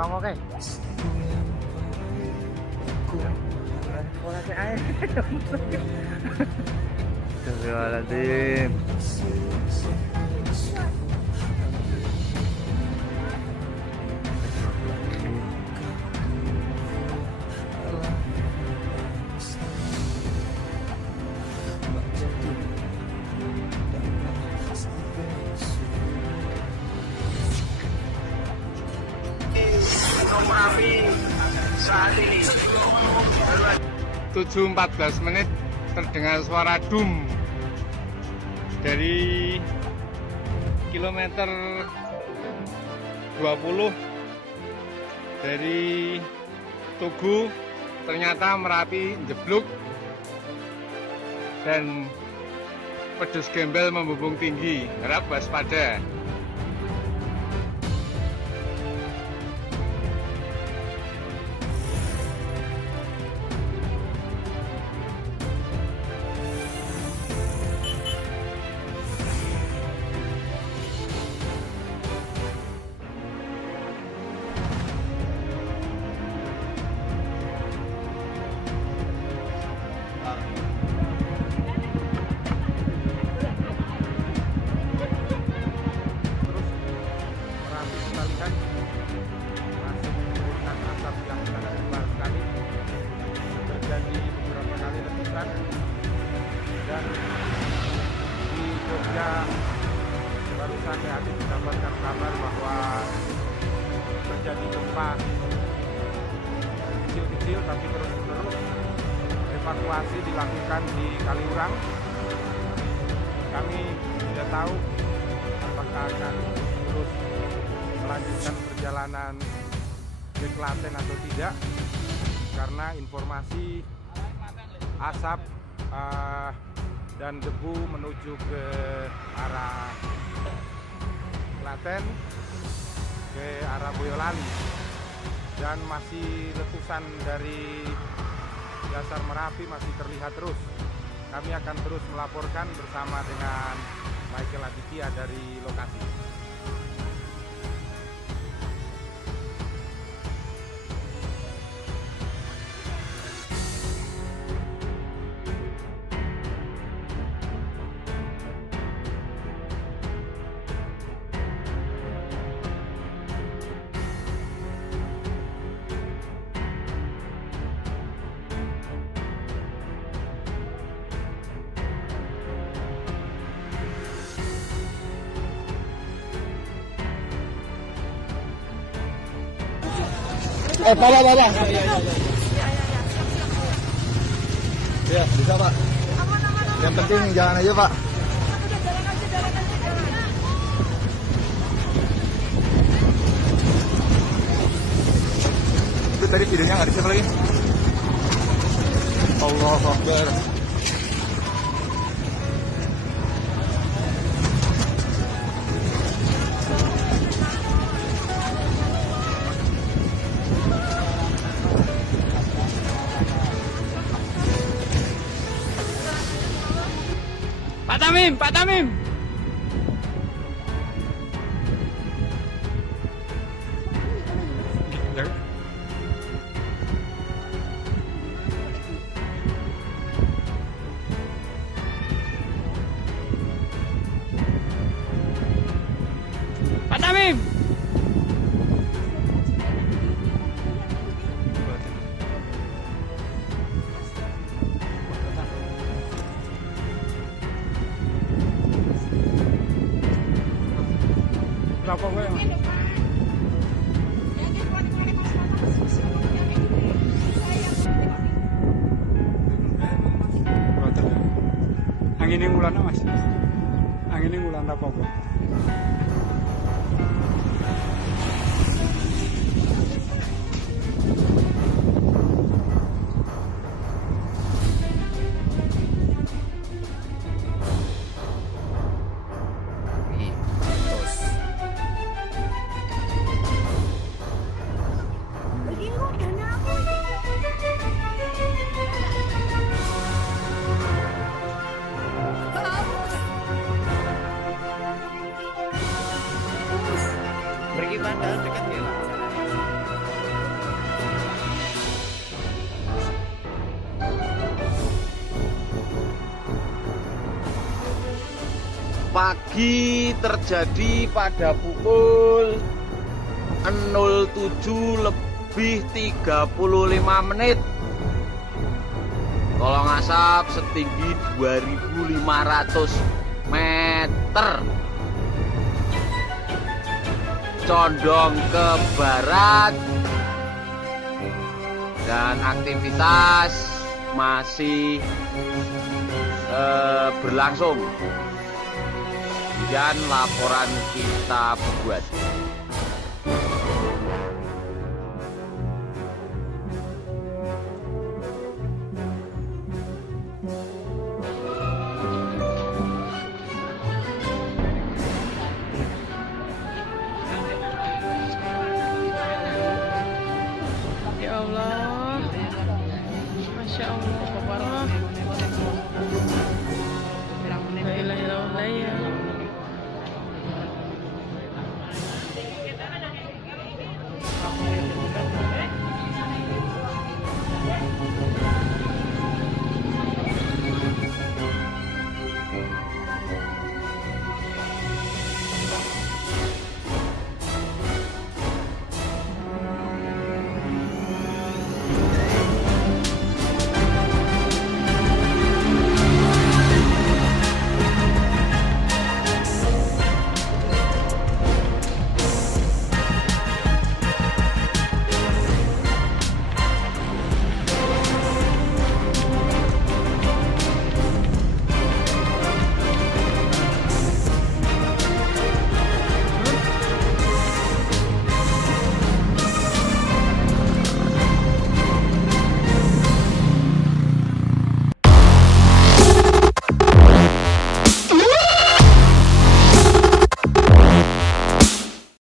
Kamu oke? Orang air. Astagfirullahaladzim. Saat ini 7.14 menit terdengar suara dum dari kilometer 20 dari Tugu. Ternyata Merapi jeblok dan pedus gembel membumbung tinggi. Harap waspada. Dan di Jogja barusan tadi mendapatkan kabar bahwa terjadi gempa kecil-kecil tapi terus-menerus. Evakuasi dilakukan di Kaliurang. Kami tidak tahu apakah akan terus melanjutkan perjalanan ke Klaten atau tidak, karena informasi asap dan debu menuju ke arah Klaten, ke arah Boyolali, dan masih letusan dari dasar Merapi masih terlihat terus. Kami akan terus melaporkan bersama dengan Michael Aditya dari lokasi. Bapak. Ya, bisa Pak. Yang penting jalan aja Pak. Itu tadi videonya nggak di-save lagi. Allahu Akbar. Pak Tamim. Pak Tamim. Berapa gue? Angin yang bulan Mas. Angin yang bulan apa Bu? pergi bandar dekat ya. pagi terjadi pada pukul 07:35 menit. Kolong asap setinggi 2.500 meter, condong ke barat, dan aktivitas masih berlangsung. Demikian laporan kita buat.